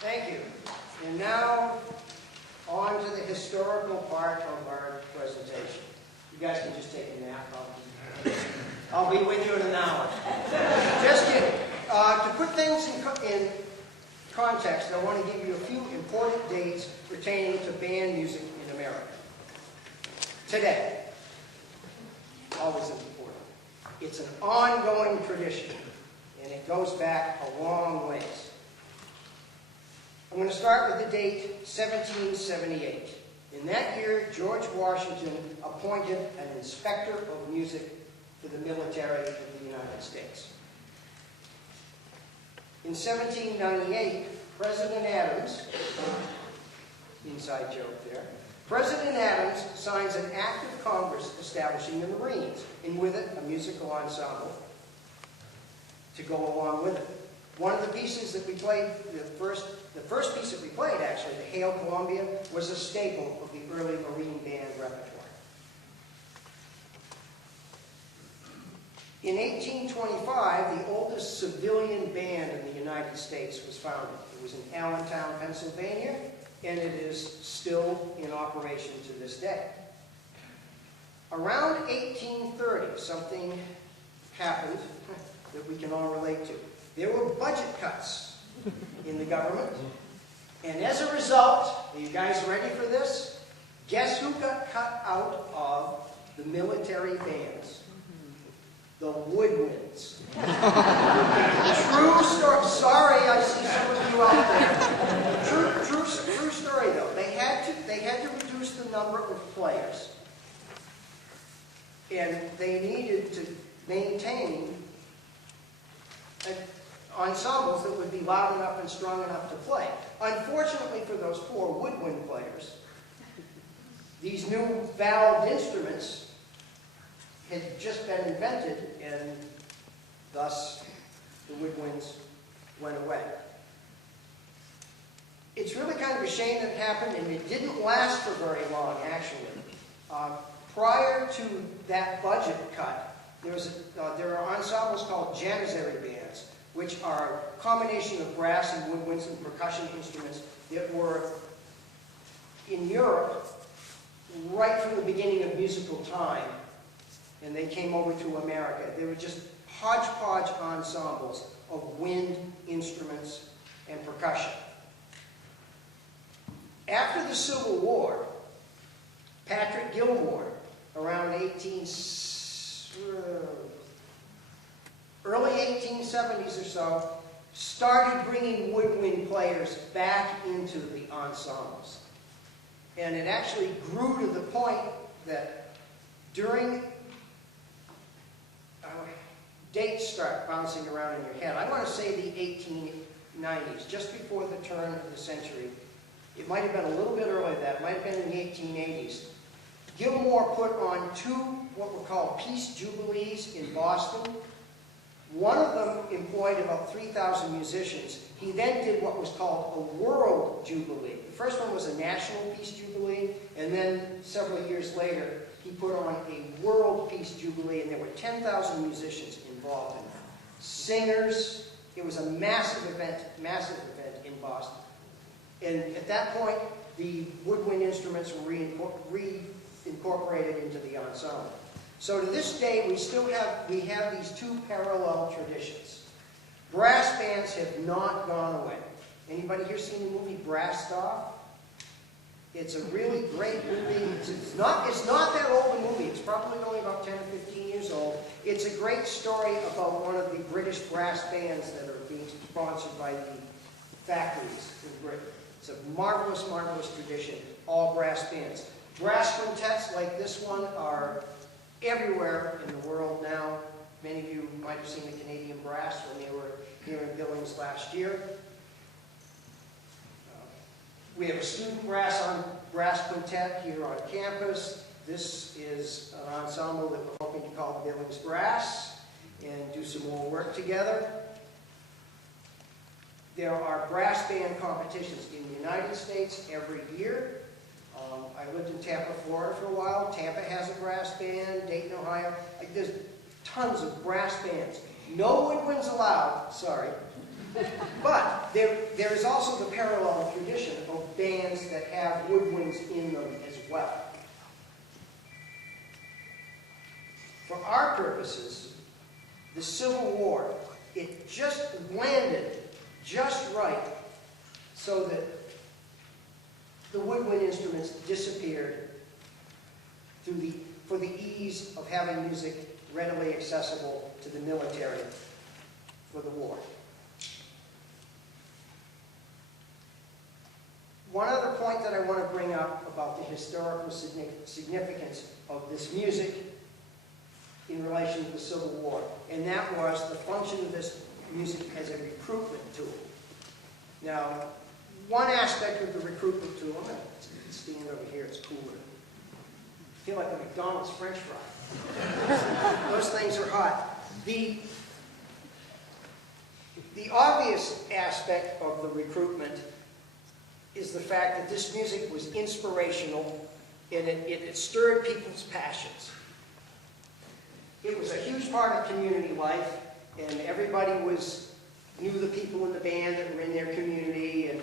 Thank you. And now, on to the historical part of our presentation. You guys can just take a nap. I'll be with you in an hour. Just kidding. To put things in context, I want to give you a few important dates pertaining to band music in America. Today, always important. It's an ongoing tradition, and it goes back a long ways. I'm going to start with the date 1778. In that year, George Washington appointed an inspector of music for the military of the United States. In 1798, President Adams, inside joke there, President Adams signs an act of Congress establishing the Marines, and with it, a musical ensemble to go along with it. One of the pieces that we played, the first piece that we played, actually, the Hail Columbia, was a staple of the early Marine band repertoire. In 1825, the oldest civilian band in the United States was founded. It was in Allentown, Pennsylvania, and it is still in operation to this day. Around 1830, something happened that we can all relate to. There were budget cuts in the government, and as a result, are you guys ready for this? Guess who got cut out of the military bands? The woodwinds. True story. Sorry, I see some of you out there. True story, though. They had to reduce the number of players, and they needed to maintain ensembles that would be loud enough and strong enough to play. Unfortunately for those poor woodwind players, these new valved instruments had just been invented, and thus the woodwinds went away. It's really kind of a shame that it happened, and it didn't last for very long, actually. Prior to that budget cut, there are ensembles called janissary bands, which are a combination of brass and woodwinds and percussion instruments that were in Europe right from the beginning of musical time, and they came over to America. They were just hodgepodge ensembles of wind instruments and percussion. After the Civil War, Patrick Gilmore, around early 1870s or so, started bringing woodwind players back into the ensembles. And it actually grew to the point that during dates start bouncing around in your head. I want to say the 1890s, just before the turn of the century. It might have been a little bit earlier than that. It might have been in the 1880s. Gilmore put on two what were called Peace Jubilees in Boston. One of them employed about 3,000 musicians. He then did what was called a World Jubilee. The first one was a National Peace Jubilee, and then several years later, he put on a World Peace Jubilee, and there were 10,000 musicians involved in that. Singers. It was a massive event in Boston. And at that point, the woodwind instruments were reincorporated into the ensemble. So to this day, we have these two parallel traditions. Brass bands have not gone away. Anybody here seen the movie Brass Off? It's a really great movie. It's not that old a movie. It's probably only about 10 or 15 years old. It's a great story about one of the British brass bands that are being sponsored by the factories in Britain. It's a marvelous, marvelous tradition, all brass bands. Brass quintets like this one are everywhere in the world now. Many of you might have seen the Canadian Brass when they were here in Billings last year. We have a student brass quintet here on campus. This is an ensemble that we're hoping to call Billings Brass and do some more work together. There are brass band competitions in the United States every year. I lived in Tampa, Florida for a while. Tampa has a brass band, Dayton, Ohio. There's tons of brass bands. No woodwinds allowed, sorry. But there is also the parallel tradition of bands that have woodwinds in them as well. For our purposes, the Civil War, it just landed just right so that the woodwind instruments disappeared for the ease of having music readily accessible to the military for the war. One other point that I want to bring up about the historical significance of this music in relation to the Civil War, and that was the function of this music as a recruitment tool. Now, one aspect of the recruitment tool, I'm going to stand over here, it's cooler. I feel like a McDonald's French fry. Those things are hot. The obvious aspect of the recruitment is the fact that this music was inspirational and it stirred people's passions. It was a huge part of community life, and everybody knew the people in the band that were in their community, and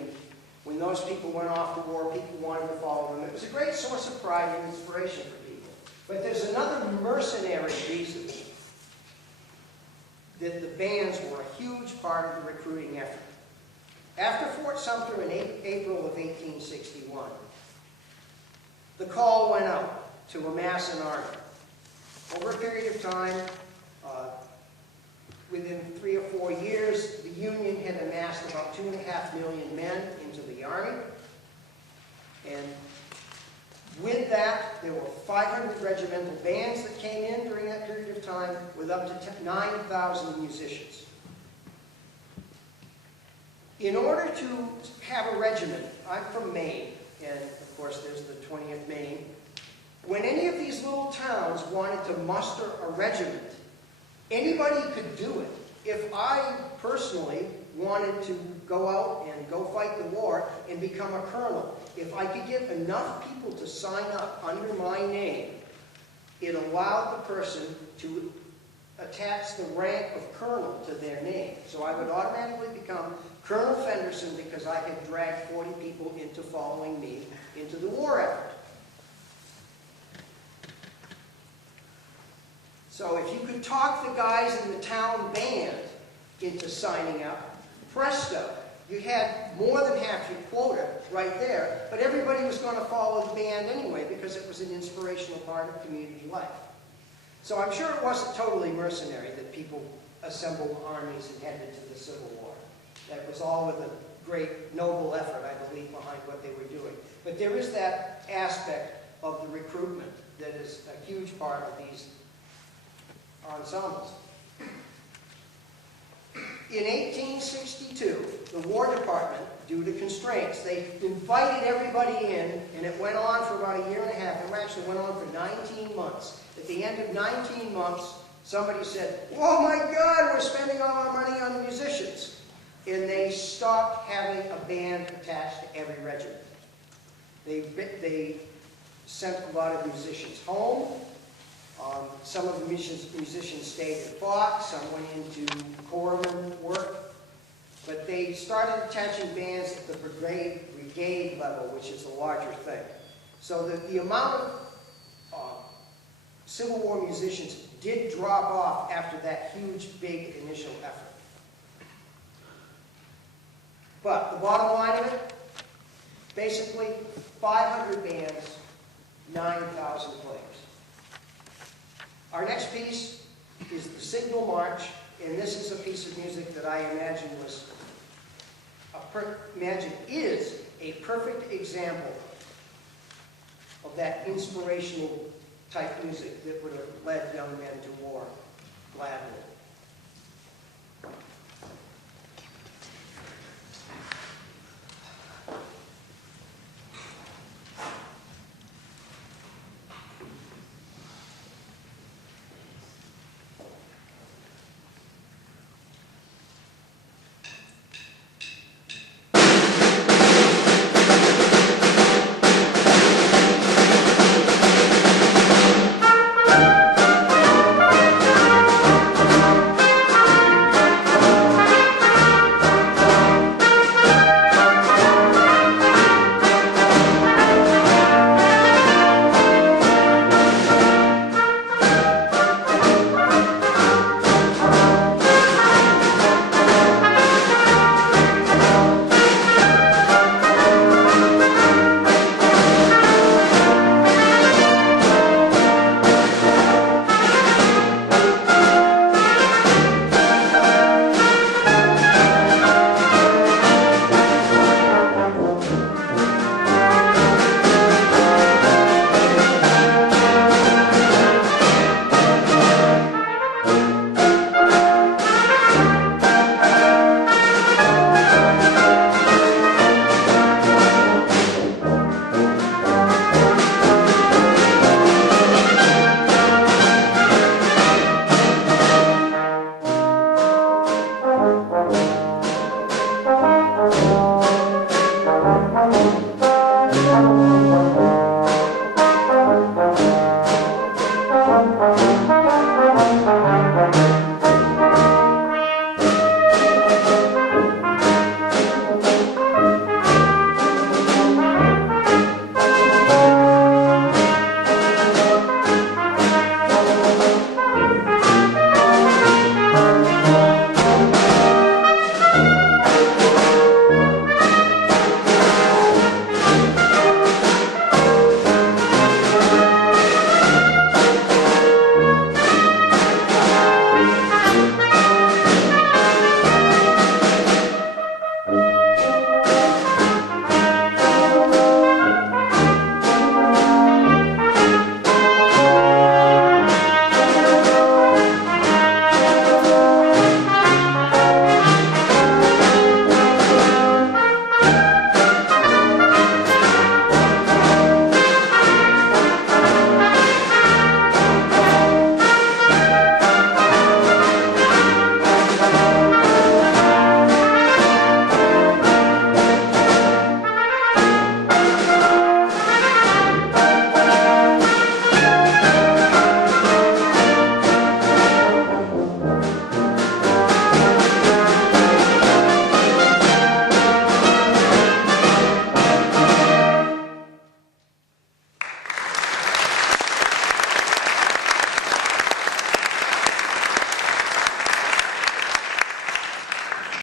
when those people went off to war, people wanted to follow them. It was a great source of pride and inspiration for people. But there's another mercenary reason that the bands were a huge part of the recruiting effort. After Fort Sumter in April of 1861, the call went out to amass an army. Over a period of time, within 3 or 4 years, the Union had amassed about 2.5 million men into the Army. And with that, there were 500 regimental bands that came in during that period of time, with up to 9,000 musicians. In order to have a regiment, I'm from Maine, and of course there's the 20th Maine. When any of these little towns wanted to muster a regiment, anybody could do it. If I personally wanted to go out and go fight the war and become a colonel, if I could get enough people to sign up under my name, it allowed the person to attach the rank of colonel to their name. So I would automatically become Colonel Fenderson because I had dragged 40 people into following me into the war effort. So if you could talk the guys in the town band into signing up, presto, you had more than half your quota right there, but everybody was going to follow the band anyway because it was an inspirational part of community life. So I'm sure it wasn't totally mercenary that people assembled armies and headed to the Civil War. That was all with a great noble effort, I believe, behind what they were doing. But there is that aspect of the recruitment that is a huge part of these ensembles. In 1862, the War Department, due to constraints, they invited everybody in, and it went on for about 1.5 years. It actually went on for 19 months. At the end of 19 months, somebody said, "Oh my God, we're spending all our money on musicians." And they stopped having a band attached to every regiment. They sent a lot of musicians home. Some of the musicians stayed and fought. Some went into corpsman work. But they started attaching bands at the brigade level, which is a larger thing. So that the amount of Civil War musicians did drop off after that huge, big initial effort. But the bottom line of it, basically 500 bands, 9,000 players. Our next piece is the Signal March, and this is a piece of music that I imagine is a perfect example of that inspirational type music that would have led young men to war gladly.